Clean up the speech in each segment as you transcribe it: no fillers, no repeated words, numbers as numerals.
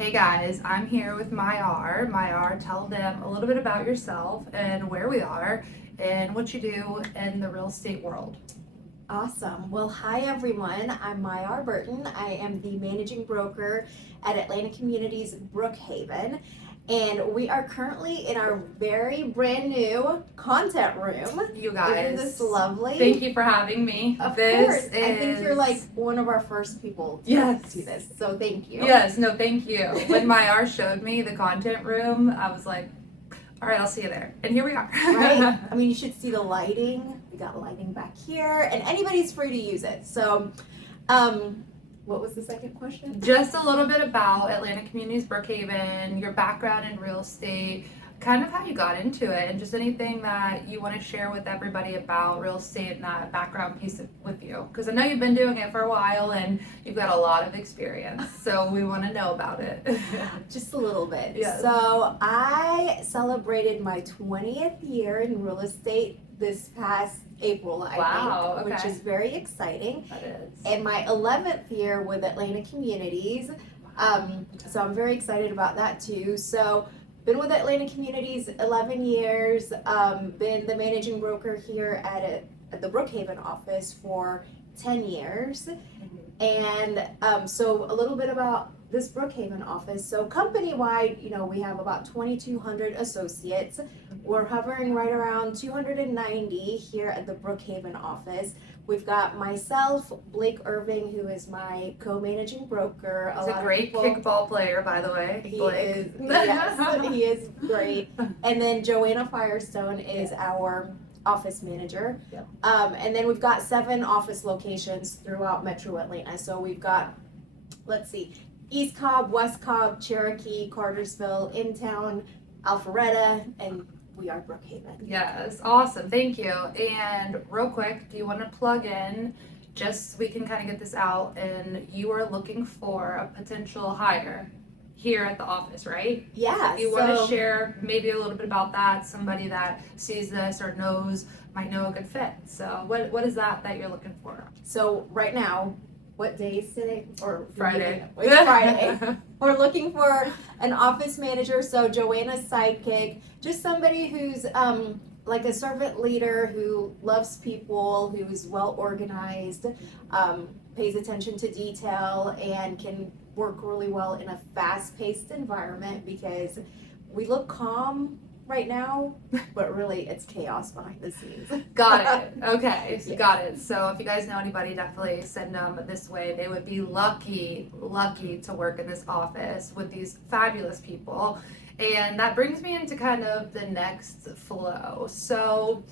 Hey guys, I'm here with Myar. Myar, tell them a little bit about yourself and where we are and what you do in the real estate world. Awesome. Well, hi everyone. I'm Myar Burton. I am the managing broker at Atlanta Communities Brookhaven, and we are currently in our very brand new content room. You guys, Isn't this lovely? thank you for having me. Of This course. I think you're is- like one of our first people to Yes. do this, so thank you. Yes, no, thank you. When Myar showed me the content room, I was like, all right, I'll see you there. And here we are. Right? I mean, you should see the lighting. We got lighting back here, and anybody's free to use it. So, what was the second question? Just a little bit about Atlanta Communities Brookhaven, your background in real estate, kind of how you got into it, and just anything that you want to share with everybody about real estate and that background piece with you. Because I know you've been doing it for a while and you've got a lot of experience, so we want to know about it. Just a little bit. Yes. So I celebrated my 20th year in real estate this past April, I Wow, think, which okay. is very exciting. That is. And my 11th year with Atlanta Communities. So I'm very excited about that too. So been with Atlanta Communities 11 years, been the managing broker here at the Brookhaven office for 10 years. And so a little bit about this Brookhaven office. So company-wide, we have about 2,200 associates. We're hovering right around 290 here at the Brookhaven office. We've got myself, Blake Irving, who is my co-managing broker. He's a great kickball player, by the way. He Blake. is, yes, he is great. And then Joanna Firestone is our office manager. Yep. And then we've got 7 office locations throughout Metro Atlanta. So we've got, let's see, East Cobb, West Cobb, Cherokee, Cartersville, In-Town, Alpharetta, and we are Brookhaven. Yes, awesome. Thank you. And real quick, do you want to plug in just so we can kind of get this out? And you are looking for a potential hire here at the office, right? Yeah. If you want to share maybe a little bit about that, somebody that sees this or might know a good fit. So what is that you're looking for? So right now, what day is today? Or Friday. It's Friday. We're looking for an office manager, so Joanna's sidekick, just somebody who's like a servant leader who loves people, who's well organized, pays attention to detail, and can work really well in a fast-paced environment because we look calm right now, but really it's chaos behind the scenes. Got it. Okay, Yes. got it. So if you guys know anybody, definitely send them this way. They would be lucky to work in this office with these fabulous people. And that brings me into kind of the next flow. So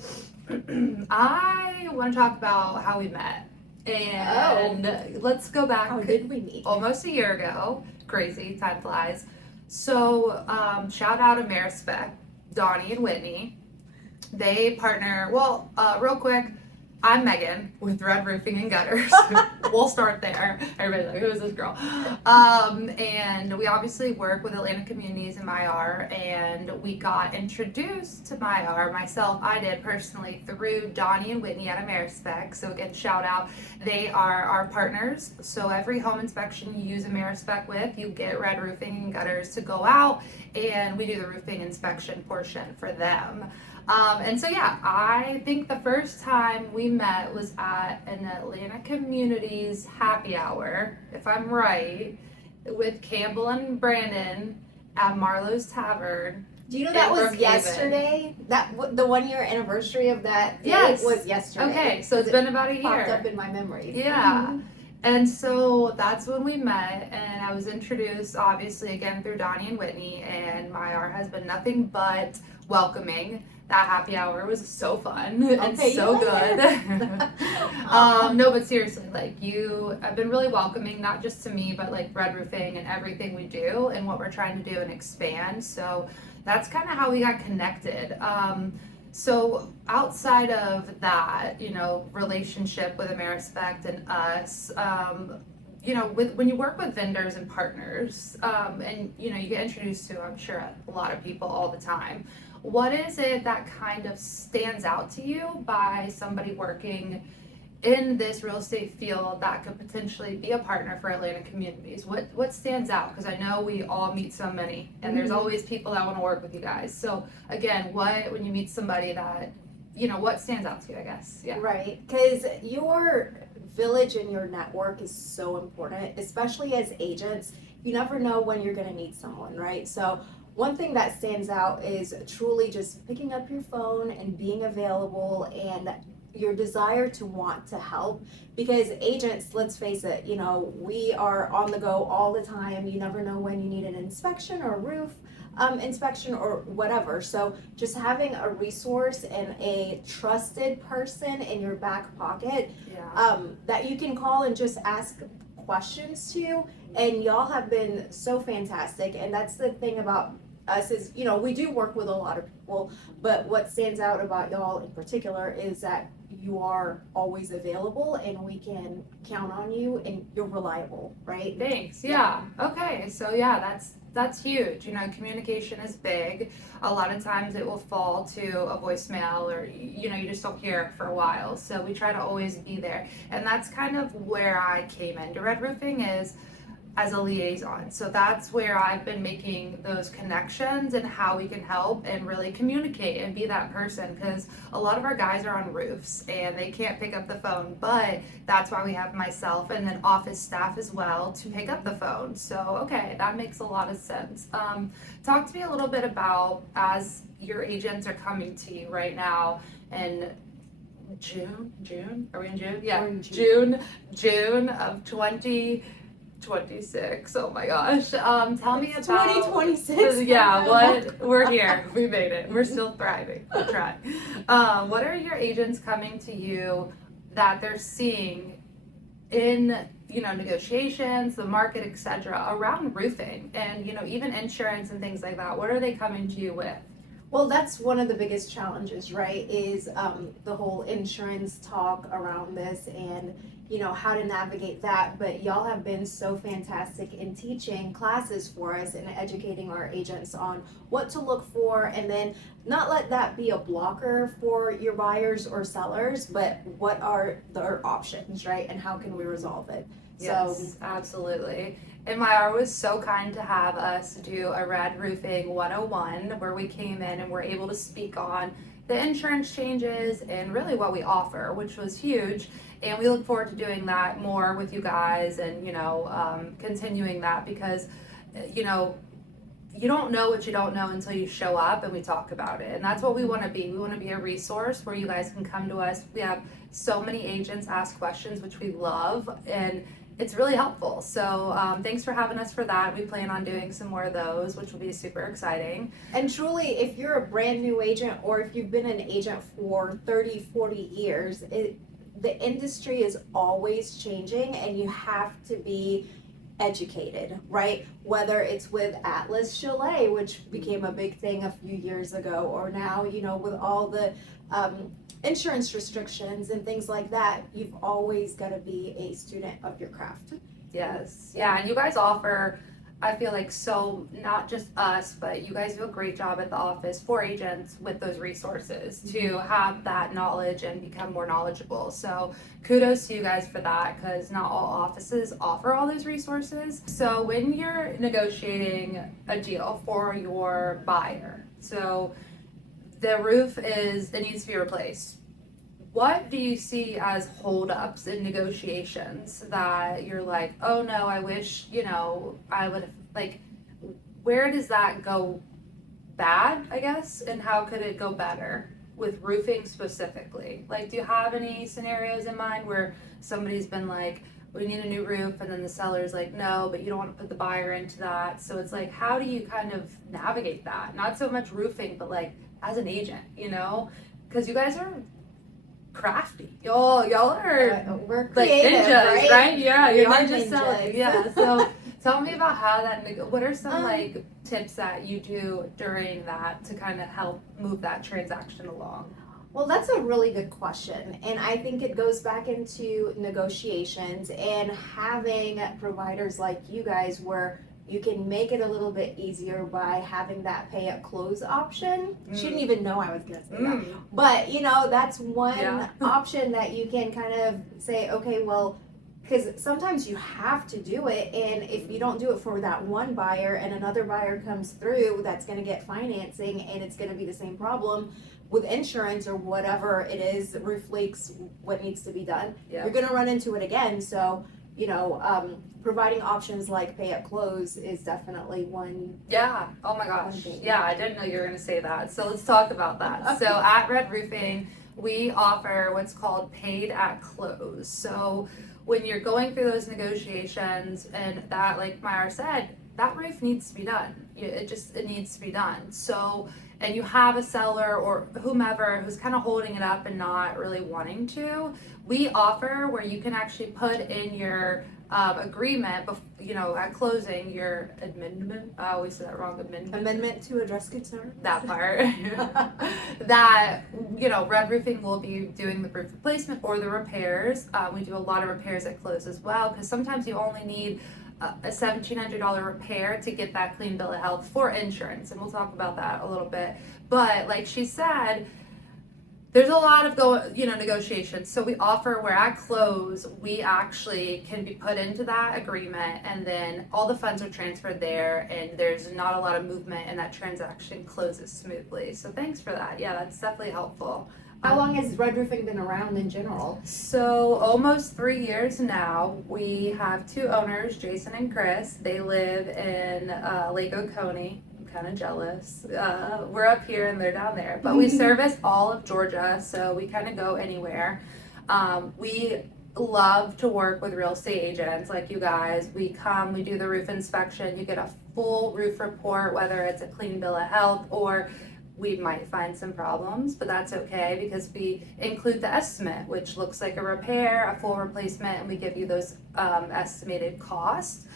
I want to talk about how we met. And let's go back How did we meet? almost a year ago. Crazy, time flies. So shout out Amerispec, Donnie and Whitney. They partner, real quick, I'm Megan with Red Roofing and Gutters. We'll start there. Everybody's like, who is this girl? And we obviously work with Atlanta Communities and Myar, and we got introduced to Myar, myself, I did personally, through Donnie and Whitney at Amerispec. So again, shout out. They are our partners. So every home inspection you use Amerispec with, you get Red Roofing and Gutters to go out, and we do the roofing inspection portion for them. And so yeah, I think the first time we met was at an Atlanta Communities happy hour, if I'm right, with Campbell and Brandon at Marlowe's Tavern. Do you know that was Brookhaven. yesterday? The 1 year anniversary of that day Yes. was yesterday. Okay, so it's been about a Popped year. up in my memories. Yeah. Mhm. And so that's when we met, and I was introduced, obviously, again through Donnie and Whitney, and Myar has been nothing but welcoming. That happy hour was so fun and Okay, so you good. No, but seriously, like you have been really welcoming, not just to me, but like Red Roofing and everything we do and what we're trying to do and expand. So that's kind of how we got connected. So outside of that, relationship with Amerispect and us, when you work with vendors and partners, and you get introduced to, I'm sure, a lot of people all the time. What is it that kind of stands out to you by somebody working in this real estate field that could potentially be a partner for Atlanta Communities? What stands out? Because I know we all meet so many, and there's always people that want to work with you guys. So again, what when you meet somebody that what stands out to you? I guess Right, because your village and your network is so important, especially as agents. You never know when you're going to need someone, right? So one thing that stands out is truly just picking up your phone and being available, and your desire to want to help. Because agents, let's face it, we are on the go all the time. You never know when you need an inspection or a roof inspection or whatever. So just having a resource and a trusted person in your back pocket that you can call and just ask questions to. And y'all have been so fantastic. And that's the thing about us is, we do work with a lot of people, but what stands out about y'all in particular is that you are always available and we can count on you and you're reliable, right? Thanks. Okay. So that's huge. Communication is big. A lot of times it will fall to a voicemail or you just don't hear it for a while. So we try to always be there. And that's kind of where I came into Red Roofing is as a liaison. So that's where I've been making those connections and how we can help and really communicate and be that person, because a lot of our guys are on roofs and they can't pick up the phone, but that's why we have myself and then office staff as well to pick up the phone. So okay, that makes a lot of sense. Talk to me a little bit about, as your agents are coming to you right now and June? Are we in June? Yeah, We're in June. June of 2026. Oh my gosh. Tell me about 2026. we're here. We made it. We're still thriving. We're trying. What are your agents coming to you that they're seeing in negotiations, the market, etc., around roofing and even insurance and things like that? What are they coming to you with? Well, that's one of the biggest challenges, right? Is the whole insurance talk around this and how to navigate that. But y'all have been so fantastic in teaching classes for us and educating our agents on what to look for, and then not let that be a blocker for your buyers or sellers, but what are their options, right? And how can we resolve it? Yes, absolutely. And Myra was so kind to have us do a Red Roofing 101 where we came in and were able to speak on the insurance changes and really what we offer, which was huge. And we look forward to doing that more with you guys and, continuing that because, you don't know what you don't know until you show up and we talk about it. And that's what we want to be. We want to be a resource where you guys can come to us. We have so many agents ask questions, which we love, and it's really helpful. So thanks for having us for that. We plan on doing some more of those, which will be super exciting. And truly, if you're a brand new agent or if you've been an agent for 30, 40 years, the industry is always changing and you have to be educated, right? Whether it's with Atlas Chalet, which became a big thing a few years ago, or now, with all the insurance restrictions and things like that, you've always got to be a student of your craft. Yes. Yeah, and you guys offer, I feel like, so not just us, but you guys do a great job at the office for agents with those resources to have that knowledge and become more knowledgeable. So kudos to you guys for that, because not all offices offer all those resources. So when you're negotiating a deal for your buyer, so the roof it needs to be replaced. What do you see as holdups in negotiations that you're like, oh no, I wish, I would have, like, where does that go bad, I guess, and how could it go better with roofing specifically? Like, do you have any scenarios in mind where somebody's been like, we need a new roof, and then the seller's like, no, but you don't want to put the buyer into that. So it's like, how do you kind of navigate that? Not so much roofing, but like as an agent, because you guys are crafty. Y'all are we're like creative, ninjas, right? Yeah, We you're are ninja selling. ninjas. Yeah. So tell me about how what are some like tips that you do during that to kind of help move that transaction along? Well, that's a really good question. And I think it goes back into negotiations and having providers like you guys where you can make it a little bit easier by having that pay at close option. She didn't even know I was gonna say that. But you know, that's one option that you can kind of say, okay, well, because sometimes you have to do it, and if you don't do it for that one buyer and another buyer comes through that's going to get financing and it's going to be the same problem with insurance or whatever it is, roof leaks, what needs to be done, you're going to run into it again. So, you know, providing options like pay at close is definitely one. Yeah. Oh my gosh. Yeah, I didn't know you were going to say that. So let's talk about that. So at Red Roofing, we offer what's called paid at close. So when you're going through those negotiations and that, like Myra said, that roof needs to be done. It needs to be done. So, and you have a seller or whomever who's kind of holding it up and not really wanting to, we offer where you can actually put in your agreement, you know, at closing, your amendment. I always say that wrong. Amendment to address concern. That part. That, you know, Red Roofing will be doing the roof replacement or the repairs. We do a lot of repairs at close as well, because sometimes you only need a $1,700 repair to get that clean bill of health for insurance, and we'll talk about that a little bit. But like she said, there's a lot of negotiations. So we offer where at close, we actually can be put into that agreement, and then all the funds are transferred there, and there's not a lot of movement, and that transaction closes smoothly. So thanks for that. Yeah, that's definitely helpful. How long has Red Roofing been around in general? So almost 3 years now. We have two owners, Jason and Chris. They live in Lake Oconee. Kind of jealous. We're up here and they're down there, but we service all of Georgia, so we kind of go anywhere. We love to work with real estate agents like you guys. We come, we do the roof inspection, you get a full roof report, whether it's a clean bill of health or we might find some problems, but that's okay because we include the estimate, which looks like a repair, a full replacement, and we give you those estimated costs.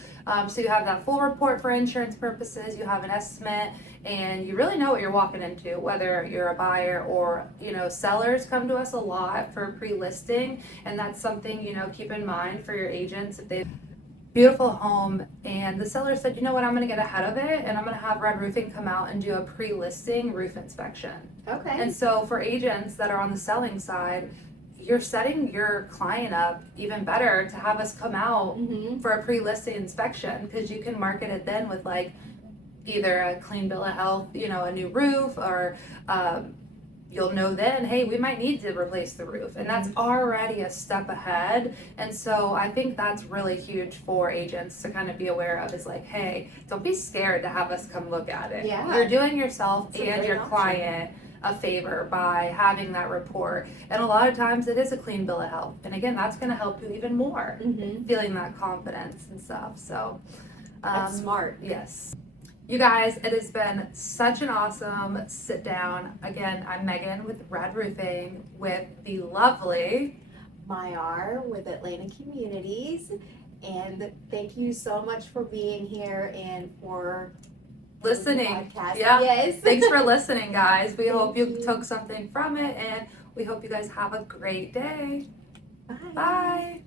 So you have that full report for insurance purposes, you have an estimate, and you really know what you're walking into, whether you're a buyer or, you know, sellers come to us a lot for pre-listing, and that's something, you know, keep in mind for your agents if they beautiful home and the seller said, you know what, I'm going to get ahead of it and I'm going to have Red Roofing come out and do a pre-listing roof inspection. Okay. And so for agents that are on the selling side, you're setting your client up even better to have us come out for a pre-listing inspection, because you can market it then with like either a clean bill of health, you know, a new roof, or you'll know then, hey, we might need to replace the roof, and that's already a step ahead. And so I think that's really huge for agents to kind of be aware of, is like, hey, don't be scared to have us come look at it. Yeah. You're doing yourself That's and your client a favor by having that report, and a lot of times it is a clean bill of health, and again, that's going to help you even more feeling that confidence and stuff. So that's smart. Yes. You guys, it has been such an awesome sit down. Again, I'm Megan with Red Roofing with the lovely Myra with Atlanta Communities, and thank you so much for being here and for listening. Podcast. Yeah. Yes. Thanks for listening, guys. We hope you you. took something from it, and we hope you guys have a great day. Bye. Bye.